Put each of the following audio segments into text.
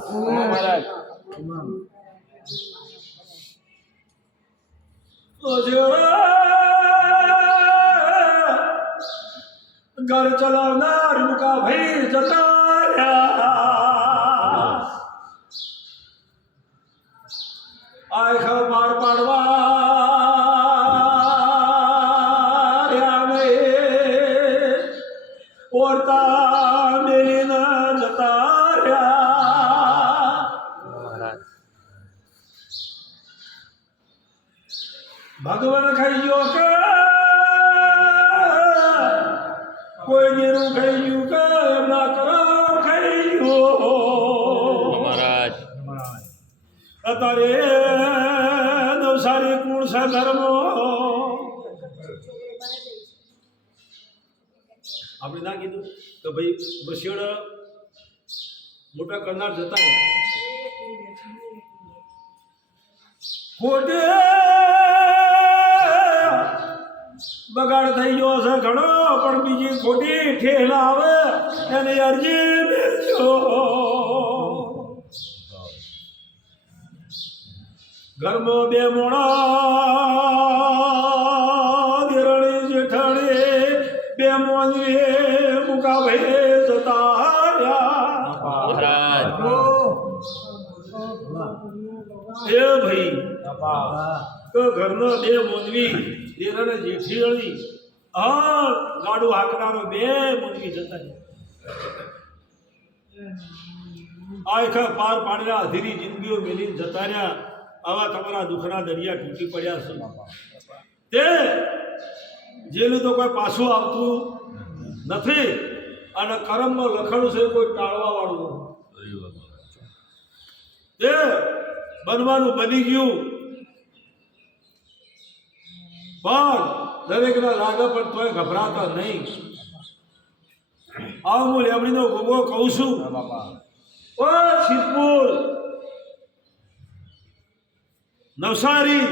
મહારાજ ઘર ચલાવનાર મુકા ભાઈ જતા રહ્યા આખ પાર પાડવા ઓરતા મેલીને જતા રહ્યા ભગવાન ખાઈ ગયો કે કોઈ નીરું ખાઈ ગયું કે એમના કરમ ખાઈ ગયો મહારાજ અત્યારે નવસારી કુણ છે ધર્મો આપણે ના કીધું તો ભાઈ બસિયડ મોટા કરનાર જતા ખોટે બગાડ થઈ ગયો છે ઘણો પણ બીજી ખોટી ઠેલ આવે એને અરજી બેસો ઘરમાં બે મોણા દેરણી જેઠાણી બે મોની મુકા ભાઈ જતા રહ્યા એ ભાઈ તો ઘરનો બે મોનવી દેરાને જેઠીણી હા ગાડું હાંકનારો બે મોનવી જતા રહ્યા આખા પાર પાડેલા અધીરી જિંદગીઓ મેલી જતા રહ્યા આવા તમારા દુઃખના દરિયા તૂટી પડ્યા છે તે જેનું તો કોઈ પાછું આવતું નથી અને કરમમાં લખાણું છે કોઈ ટાળવા વાળું નથી તે બનવાનું બની ગયું પણ દરેકના લાગે પણ તોય ગભરાતા નહીં આવ હું લેમડીનો ગોગો કહું છું ઓ સિદ્ધપુર નવસારી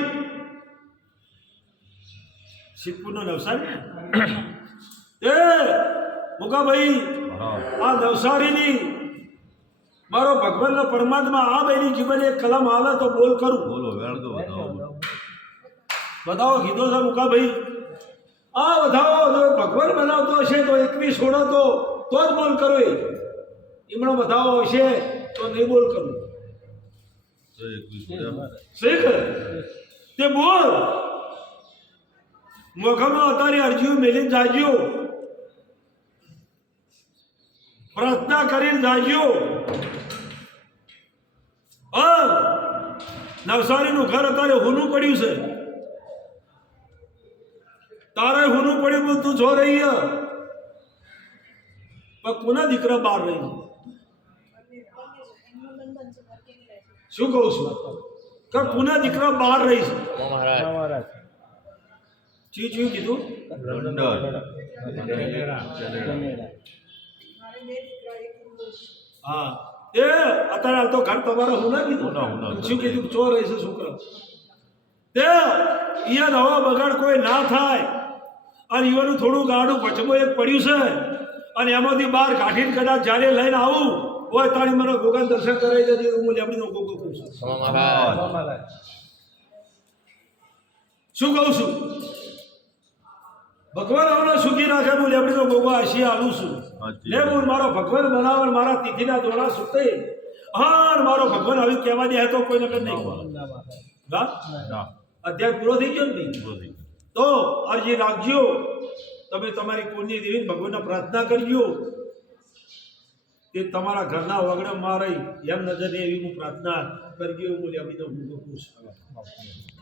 સિદ્ધપુરનો નવસારી એ મુકાભાઈ આ નવસારીની મારો ભગવાનનો પરમાત્મા આ બેની જીવન એક કલમ આવે તો બોલ કરું બોલો બતાવો કીધો છે મુકાભાઈ આ બતાવો ભગવાન બનાવતો હશે તો 21 છોડો તો જ બોલ કરો એમનો બતાવો હશે તો નહીં બોલ કરું શીખ તે બોલ મોઘામાં અત્યારે અરજીઓ મેલીને જાજો પ્રાર્થના કરીને જાજો નવસારીનું ઘર અત્યારે હુનું પડ્યું છે તારે હુનું પડ્યું તું જો રહી પણ કોના દીકરા બહાર રહી શું કહું છું કે કોના દીકરા બહાર રહી છે ચી કીધું હા એ અત્યારે હાલ તો ઘર તમારે હું ના કીધું શું કીધું ચોર રહી છે છોકરા તે અહીંયા નવા બગાડ કોઈ ના થાય અને ઈવાનું થોડું ગાડું પછમાં એક પડ્યું છે અને એમાંથી બહાર કાઢીને કદાચ જ્યારે લઈને આવું હોય તારી મને ગોગાન દર્શન કરાવી દેજે હું લેમડીનો ગોગો કહું છું શું કહું છું ભગવાન આવડો સુખી રાખે હું લેમડીનો ગોગો આશી આલું છું લે હું મારો ભગવાન બનાવણ મારા તિથિના દોડા સુતે હા મારો ભગવાન આવી કહેવા દે તો કોઈ નકર નહીં અધ્યાય પૂરો થઈ ગયો ને તો અરજી રાખજો તમે તમારી પુણ્ય દેવીને ભગવાનને પ્રાર્થના કરજો તે તમારા ઘરના વગડે મારે એમ નજર એવી હું પ્રાર્થના કરજો હું લેમડીનો ગોગો કહું છું